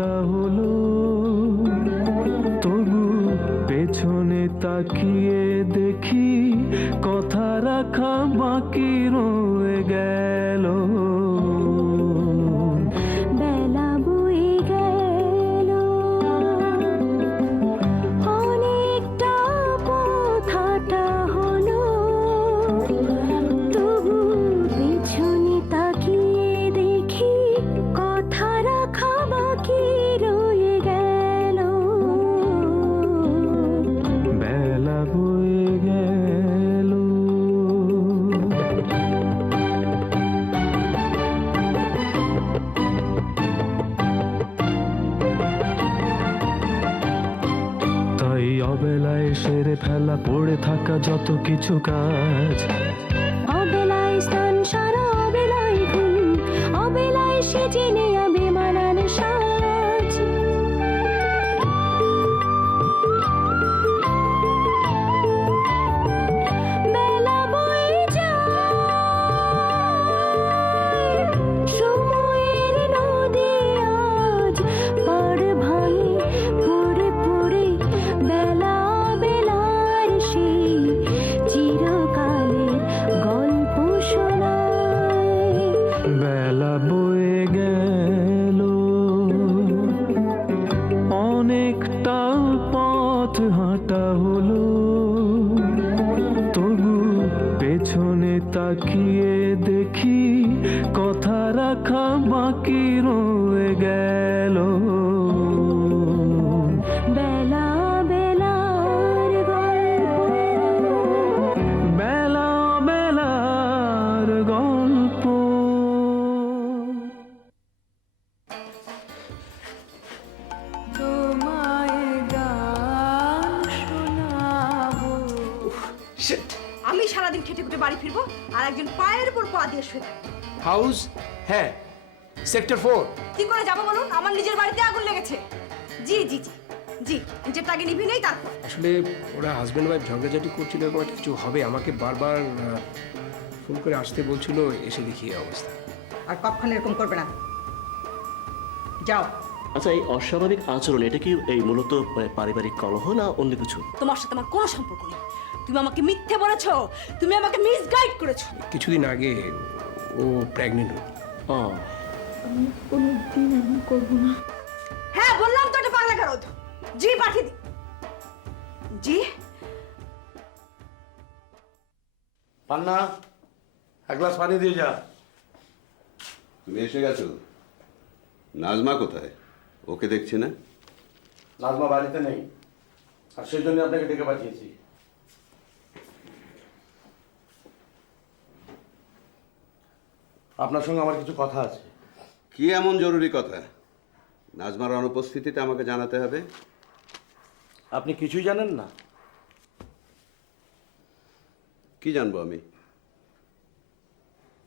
হাঁটা হলো, তবু পেছনে তাকিয়ে দেখি কথা রাখা বাকি রয়ে গেল। বেলা বয়ে গেল, অনেকটা পথ হাঁটা হলো, তবু পেছনে তাকিয়ে দেখি কথা রাখা বাকি রয়ে গেল। বেলা বয়ে গেল। তাই অবেলায় সেরে ফেলা পড়ে থাকা যত কিছু কাজ, অবেলায় স্নান সারা, অবেলায় ঘুম, অবেলায় সেজে নেয়া বেমানান সাজ। বেলা বয়ে যায়, সময়ের নদী আজ পাড় ভাঙে পড়ে পড়ে, বেলা বেলার সেই চিরকালের গল্প শোনায়। বেলা বয়ে গেল, অনেকটা পথ হাঁটা হলো, তবু পেছনে তাকিয়ে দেখি কথা রাখা বাকি রয়ে গেল। বেলা বেলার গল্প, বেলা বেলার গল্প। তোমায় গান শোনাবো। আমি সারাদিন খেটে খুটে বাড়ি ফিরবো আর একজন পায়ের উপর পা দিয়ে শুয়ে থাকবে। হাউস, হ্যাঁ, সেক্টর 4। কি করে যাবো বলুন? আমার নিজের বাড়িতে আগুন লেগেছে। জি জি জি জি, নিজেরটা আগে নিভে নেই তারপর। আসলে ওরা হাজব্যান্ড ওয়াইফ ঝগড়াঝাটি করছিল, এরকম একটা কিছু হবে। আমাকে বারবার ফোন করে আসতে বলছিল, এসে দেখি এই অবস্থা। আর কখনো এরকম করবে না, যাও। আচ্ছা, এই অস্বাভাবিক আচরণ এটা কি এই মূলত পারিবারিক কলহ না অন্য কিছু? তোমার সাথে আমার কোনো সম্পর্ক নেই। তুমি আমাকে মিথ্যে বলেছো, তুমি আমাকে মিসগাইড করেছো। কিছুদিন আগে ও প্রেগনেন্ট। ও, হ্যাঁ বললাম তো, এটা পাগলা গারদ। জি পাঠিয়ে দি। জি পান্না, এক গ্লাস পানি দিয়ে যা। তুমি এসে গেছো? নাজমা কোথায়? ওকে দেখছি না। নাজমা বাড়িতে নেই, আর সেই জন্য আপনাকে ডেকে পাঠিয়েছি। আপনার সঙ্গে আমার কিছু কথা আছে। কি এমন জরুরি কথা? নাজমার অনুপস্থিতিতে আমাকে জানাতে হবে। আপনি কিছুই জানেন না? কি জানবো আমি?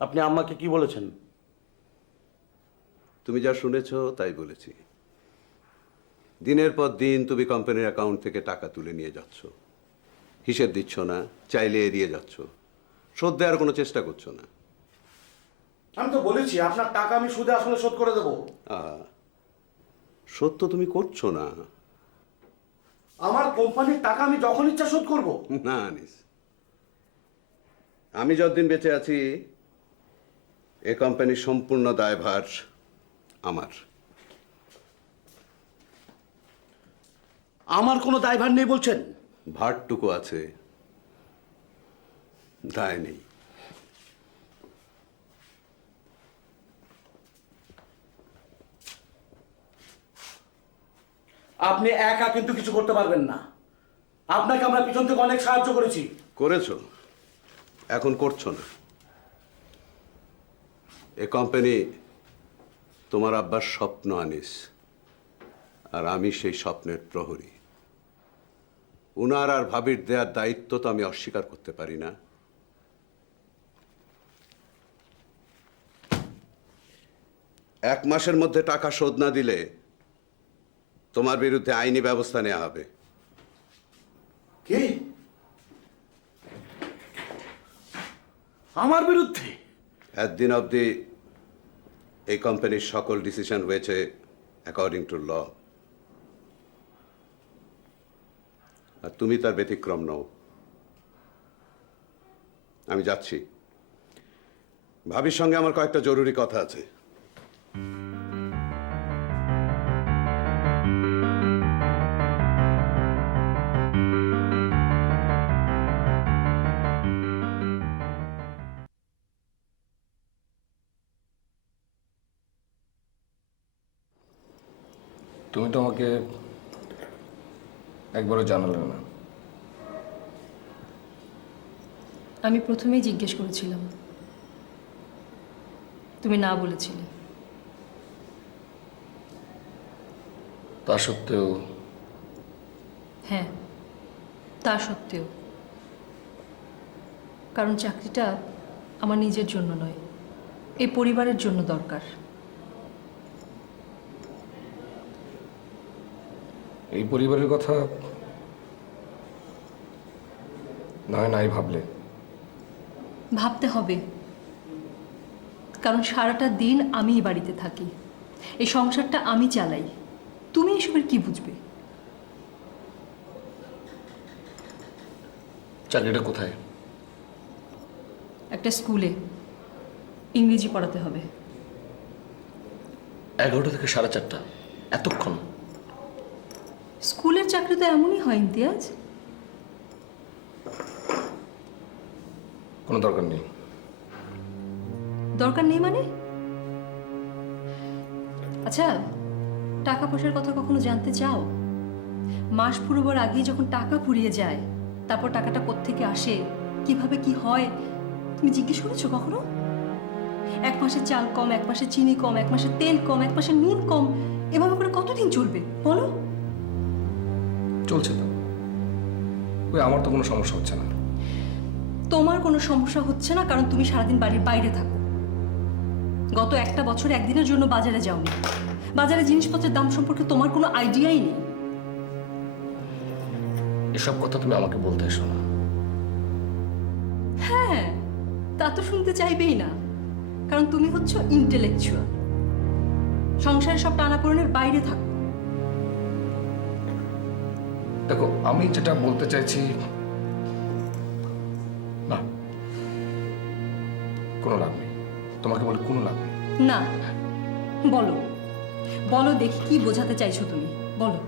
আপনি আম্মাকে কি বলেছেন? তুমি যা শুনেছো তাই বলেছি। দিনের পর দিন তুমি কোম্পানির অ্যাকাউন্ট থেকে টাকা তুলে নিয়ে যাচ্ছ, হিসেব দিচ্ছ না, চাইলে এড়িয়ে যাচ্ছ, শোধ দেওয়ার কোনো চেষ্টা করছো না। আমি তো বলেছি আপনার টাকা আমি সুদে আসলে শোধ করে দেবো। শোধ তো তুমি করছো না। আমার কোম্পানির টাকা আমি যখন ইচ্ছা শোধ করব। না আনিস, আমি যতদিন বেঁচে আছি এ কোম্পানির সম্পূর্ণ দায়ভার আমার। আমার কোনো দায়ভার নেই বলছেন? ভারটুকু আছে, দায় নেই। আপনি একা কিন্তু কিছু করতে পারবেন না। আপনাকে আমরা পিছন থেকে অনেক সাহায্য করেছি। করেছো, এখন করছো না। এ কোম্পানি তোমার আব্বার স্বপ্ন আনিস, আর আমি সেই স্বপ্নের প্রহরী। উনার আর ভাবির দেয়ার দায়িত্ব তো আমি অস্বীকার করতে পারি না। এক মাসের মধ্যে টাকা শোধ না দিলে তোমার বিরুদ্ধে আইনি ব্যবস্থা নেওয়া হবে। কি? আমার বিরুদ্ধে? একদিন অবধি এই কোম্পানির সকল ডিসিশন হয়েছে অ্যাকর্ডিং টু ল। আর তুমি তার ব্যতিক্রম নও। আমি যাচ্ছি, ভাবির সঙ্গে আমার কয়েকটা জরুরি কথা আছে। তুমি তো আমাকে একবারও জানালে না। আমি প্রথমেই জিজ্ঞেস করেছিলাম, তুমি না বলেছিলে। তা সত্ত্বেও হ্যাঁ, তা সত্ত্বেও। কারণ চাকরিটা আমার নিজের জন্য নয়, এই পরিবারের জন্য দরকার। এই পরিবারের কথা নাই ভাবলে। ভাবতে হবে, কারণ সারাটা দিন আমি এই বাড়িতে থাকি, এই সংসারটা আমি চালাই। তুমি এসবের কি বুঝবে? চাকরিটা কোথায়? একটা স্কুলে ইংরেজি পড়াতে হবে। 11টা থেকে 4:30, এতক্ষণ? স্কুলের চাকরি তো এমনই হয় ইমতিয়াজ। কোনো দরকার নেই। দরকার নেই মানে? আচ্ছা, টাকা পয়সার কথা কখনো জানতে চাও? মাস ফুরোবার আগেই যখন টাকা ফুরিয়ে যায়, তারপর টাকাটা কোত্থেকে আসে, কিভাবে কি হয়, তুমি জিজ্ঞেস করেছো কখনো? এক মাসে চাল কম, এক মাসে চিনি কম, এক মাসে তেল কম, এক মাসে নুন কম, এভাবে করে কতদিন চলবে বলো? চলছে তো, ওই আমার তো কোনো সমস্যা হচ্ছে না। তোমার কোনো সমস্যা হচ্ছে না কারণ তুমি সারাদিন বাড়ির বাইরে থাকো। গত একটা বছর একদিনের জন্য বাজারে যাওনি। বাজারে জিনিসপত্রের দাম সম্পর্কে তোমার কোনো আইডিয়াই নেই। এসব কথা তুমি আমাকে বলতে এসো না। হ্যাঁ, তা তো শুনতে চাইবেই না, কারণ তুমি হচ্ছে ইন্টেলেকচুয়াল। সংসারের সব টানাপোড়েনের বাইরে থাকো। দেখো, আমি যেটা বলতে চাইছি, না কোনো লাভ নেই, তোমাকে বলে কোনো লাভ নেই। না, বলো বলো দেখি কি বোঝাতে চাইছো তুমি, বলো।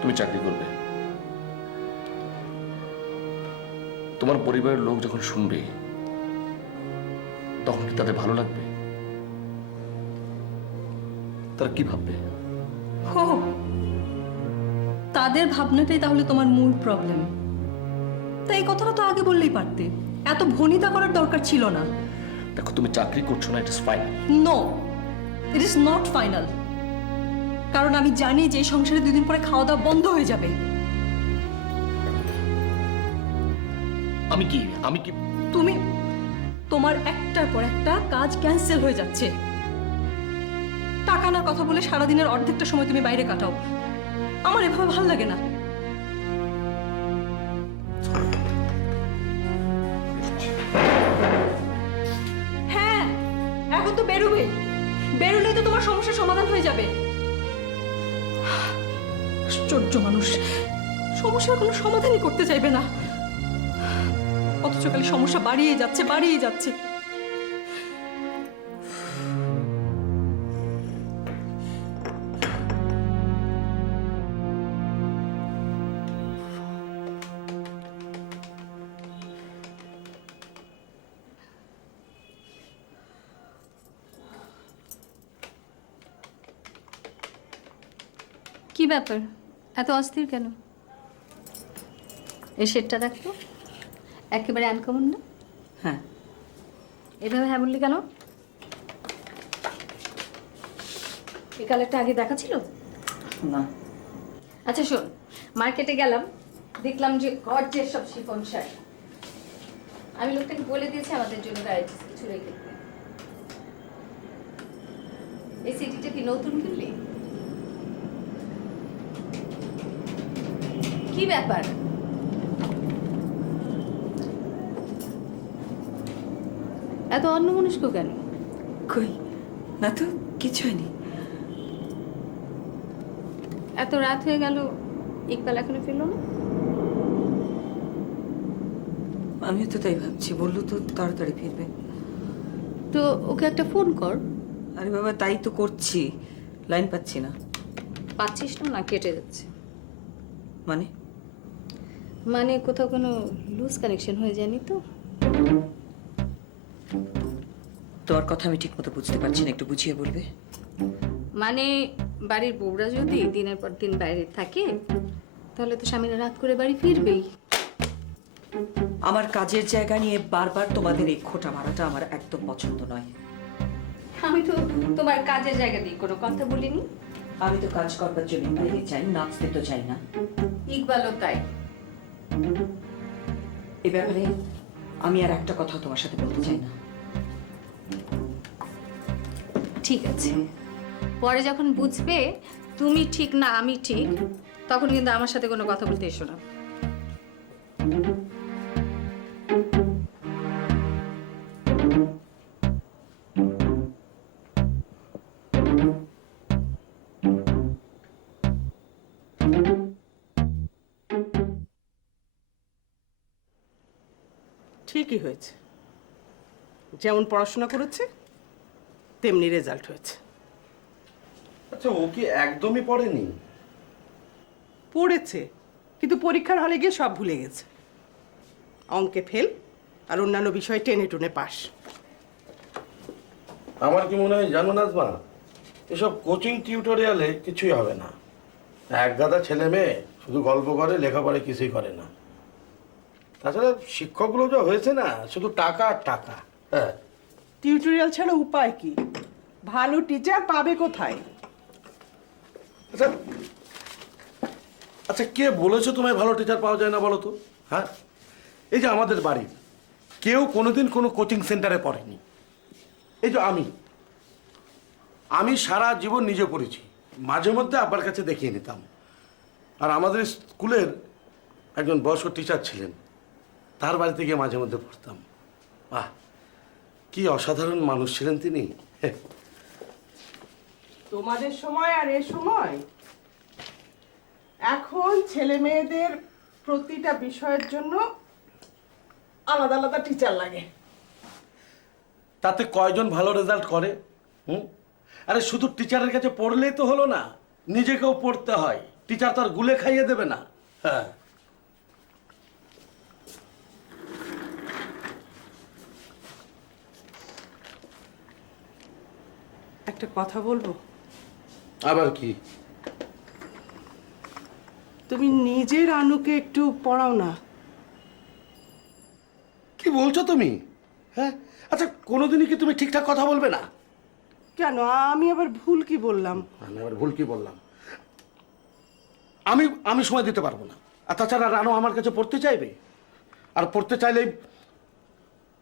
তুমি চাকরি করবে, তোমার পরিবারের লোক যখন শুনবে তখন কি তাদের ভালো লাগবে? তারা কি ভাববে? ও, তাদের ভাবনাটাই তাহলে তোমার মূল প্রবলেম। তাই এই কথাটা তো আগে বললেই পারতে, এত ভনিতা করার দরকার ছিল না। দেখো, তুমি চাকরি করছো না, it is fine. No, it is not final. কারণ আমি জানি যে এই সংসারে 2 দিন পরে খাওয়া দাওয়া বন্ধ হয়ে যাবে। আমি কি তুমি, তোমার একটার পর একটা কাজ ক্যান্সেল হয়ে যাচ্ছে। টাকা আনার কথা বলে সারাদিনের অর্ধেকটা সময় তুমি বাইরে কাটাও। আমার এভাবে ভালো লাগে না। হ্যাঁ, এখন তো বেরোবেই। বেরোলেই তো তোমার সমস্যার সমাধান হয়ে যাবে। আশ্চর্য মানুষ, সমস্যার কোনো সমাধানই করতে চাইবে না, অথচ খালি সমস্যা বাড়িয়ে যাচ্ছে। কি ব্যাপার, এত অস্থির কেন? এই শেডটা দেখো, একেবারে আনকমন না? হ্যাঁ, এভাবে হ্যাঁ বললি কেন? এই কালারটা আগে দেখা ছিল না। আচ্ছা শোন, মার্কেটে গেলাম, দেখলাম যে গর্জের সব শিফন শাড়ি। আমি লোকটাকে বলে দিয়েছি আমাদের জন্য ভ্যারাইটিস কিছু রেখে দিতে। এই সিটিটা কি নতুন কিনলি? কি ব্যাপার? এত অন্যমনস্ক কেন? কই না তো, কিছু হয়নি। এত রাত হয়ে গেল, ইকবাল এখনো ফিরলো না? আমিও তো তাই ভাবছি, বললো তো তাড়াতাড়ি ফিরবে। তো ওকে একটা ফোন কর। আরে বাবা, তাই তো করছি, লাইন পাচ্ছি না। পাচ্ছিস না? না কেটে যাচ্ছে। মানে মানে কোথাও কোনো লুজ কানেকশন হয়ে যায়নি তো? তোমার কথা আমি ঠিক মতো বুঝতে পারছি না, একটু বুঝিয়ে বলবে? মানে বাড়ির বউরা যদি দিনের পর দিন বাইরে থাকে, তাহলে তো স্বামীরা রাত করে বাড়ি ফিরবেই। আমার কাজের জায়গা নিয়ে বারবার তোমাদের এই খোঁটা মারাটা আমার একদম পছন্দ নয়। আমি তো তোমার কাজের জায়গা দিয়ে কোনো কথা বলিনি। আমি তো কাজ করবার জন্য বাইরে চাই, নাচতে তো চাই না। ইকবালও তাই। এ ব্যাপারে আমি আর একটা কথা তোমার সাথে বলতে চাই না। ঠিক আছে, পরে যখন বুঝবে তুমি ঠিক না আমি ঠিক, তখন কিন্তু আমার সাথে কোনো কথা বলতে এসো না। ঠিকই হয়েছে, যেমন পড়াশোনা করেছে তেমনি রেজাল্ট হয়েছে। আচ্ছা, ও কি একদমই পড়েনি? পড়েছে, কিন্তু পরীক্ষার হলে গিয়ে সব ভুলে গেছে। অঙ্কে ফেল আর অন্যান্য বিষয়ে টেনে টুনে পাস। আমার কি মনে হয় জানো নাজমা, এসব কোচিং টিউটোরিয়ালে কিছুই হবে না। এক গাদা ছেলে মেয়ে শুধু গল্প করে, লেখাপড়া কিছুই করে না। তাছাড়া শিক্ষকগুলো যা হয়েছে না, শুধু টাকা আর টাকা। হ্যাঁ, টিউটোরিয়াল ছাড়া উপায় কি? ভালো টিচার পাবে কোথায়? আচ্ছা আচ্ছা, কে বলেছো তোমায় ভালো টিচার পাওয়া যায় না বলো তো? হ্যাঁ, এই যে আমাদের বাড়ির কেউ কোনোদিন কোনো কোচিং সেন্টারে পড়েনি। এই যে আমি সারা জীবন নিজে পড়েছি, মাঝে মধ্যে আব্বার কাছে দেখিয়ে নিতাম। আর আমাদের স্কুলের একজন বয়স্ক টিচার ছিলেন, তার বাড়িতে গিয়ে মাঝে মধ্যে পড়তাম। বাহ, কি অসাধারণ মানুষ ছিলেন তিনি। তোমাদের সময় আর এ সময়, এখন ছেলে মেয়েদের প্রতিটা বিষয়ের জন্য আলাদা আলাদা টিচার লাগে। তাতে কয়জন ভালো রেজাল্ট করে? আরে শুধু টিচারের কাছে পড়লেই তো হলো না, নিজেকেও পড়তে হয়। টিচার তো আর গুলে খাইয়ে দেবে না। হ্যাঁ, একটা কথা বলবো? আবার কি? তুমি নিজের আনুকে একটু পড়াও না। কি বলছো তুমি? হ্যাঁ, আচ্ছা কোনোদিনই কি তুমি ঠিকঠাক কথা বলবে না? কেন, আমি আবার ভুল কি বললাম? আমি আবার ভুল কি বললাম? আমি সময় দিতে পারবো না। আর তাছাড়া রানু আমার কাছে পড়তে চাইবে, আর পড়তে চাইলেই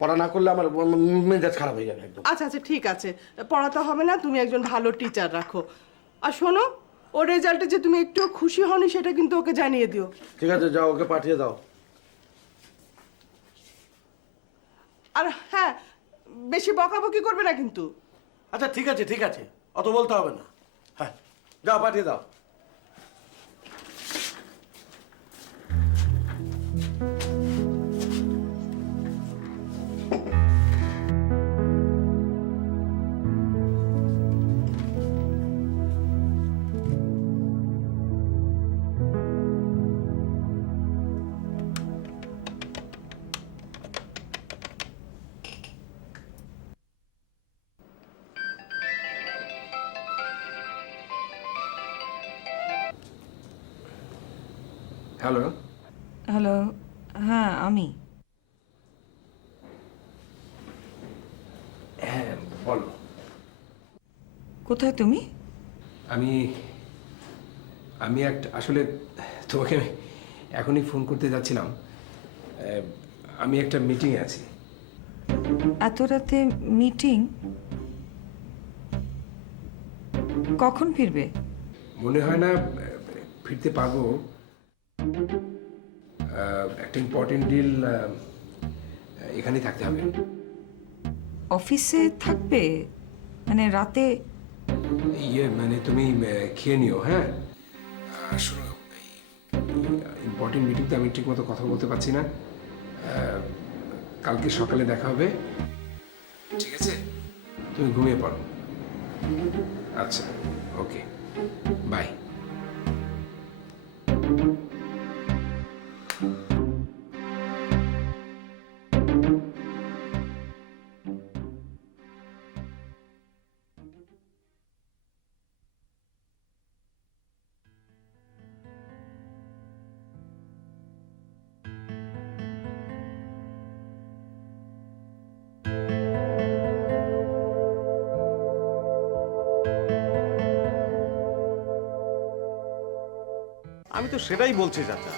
পড়া না করলে আমার মেজাজ খারাপ হয়ে যাবে একদম। আচ্ছা আচ্ছা, ঠিক আছে, পড়াতে হবে না, তুমি একজন ভালো টিচার রাখো। আর শোনো, ওর রেজাল্টে যে তুমি একটু খুশি হওনি সেটা কিন্তু ওকে জানিয়ে দিও। ঠিক আছে, যাও, ওকে পাঠিয়ে দাও। আর হ্যাঁ, বেশি বকাবকি করবে না কিন্তু। আচ্ছা ঠিক আছে, ঠিক আছে, অত বলতে হবে না। হ্যাঁ, যাও, পাঠিয়ে দাও। হ্যালো, হ্যালো, হ্যাঁ আমি। হ্যাঁ বলো। কোথায় তুমি? আমি আসলে তোমাকে এখনই ফোন করতে যাচ্ছিলাম। আমি একটা মিটিংয়ে আছি। এত রাতে মিটিং? কখন ফিরবে? মনে হয় না ফিরতে পারবো। একটা ইম্পর্টেন্ট ডিল, এখানেই থাকতে হবে। অফিসে থাকবে মানে রাতে? ইয়ে মানে তুমি খেয়ে নিও, হ্যাঁ? শোনো, ইম্পর্টেন্ট মিটিংতে আমি ঠিক মতো কথা বলতে পারছি না। কালকে সকালে দেখা হবে, ঠিক আছে? তুমি ঘুমিয়ে পড়ো। আচ্ছা, ওকে, বাই। আমি তো সেটাই বলছি চাচা,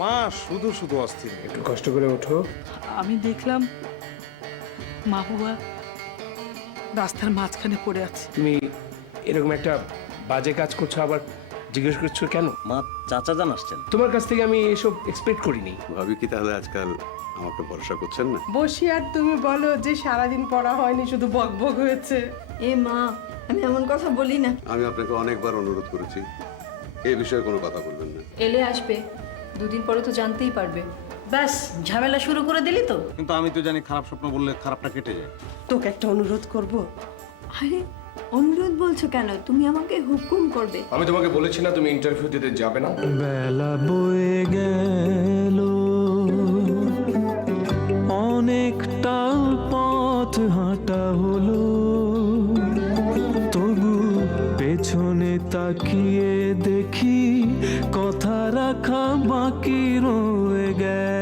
মা শুধু শুধু অস্থির। একটু কষ্ট করে ওঠো। আমি দেখলাম মাহুয়া রাস্তার মাঝখানে পড়ে আছে। তুমি এরকম একটা বাজে কাজ করছো, আবার জিজ্ঞেস করছো কেন? মা চাচা জান আসছেন। তোমার কাছ থেকে আমি এসব এক্সপেক্ট করিনি। ভাবি কি তাহলে আজকাল আমাকে ভরসা করছেন না? বসি আর তুমি বলো যে সারাদিন পড়া হয়নি, শুধু বক বক হয়েছে। এ মা, আমি এমন কথা বলি না। আমি আপনাকে অনেকবার অনুরোধ করেছি এই বিষয়ে কোনো কথা বলবেন না। এলে আসবে, দুদিন পরে তো জানতেই পারবে। ব্যাস, ঝামেলা শুরু করে দিলি তো। কিন্তু আমি তো জানি খারাপ স্বপ্ন বললে খারাপটা কেটে যায়। তোকে একটা অনুরোধ করব। আরে অনুরোধ বলছো কেন? তুমি আমাকে হুকুম করবে। আমি তোমাকে বলেছি না তুমি ইন্টারভিউ দিতে যাবে না? বেলা বয়ে গেল, অনেকটা পথ হাঁটা হলো, তবু পেছনে তাকিয়ে দেখি কথা রাখা বাকি রয়ে গেল।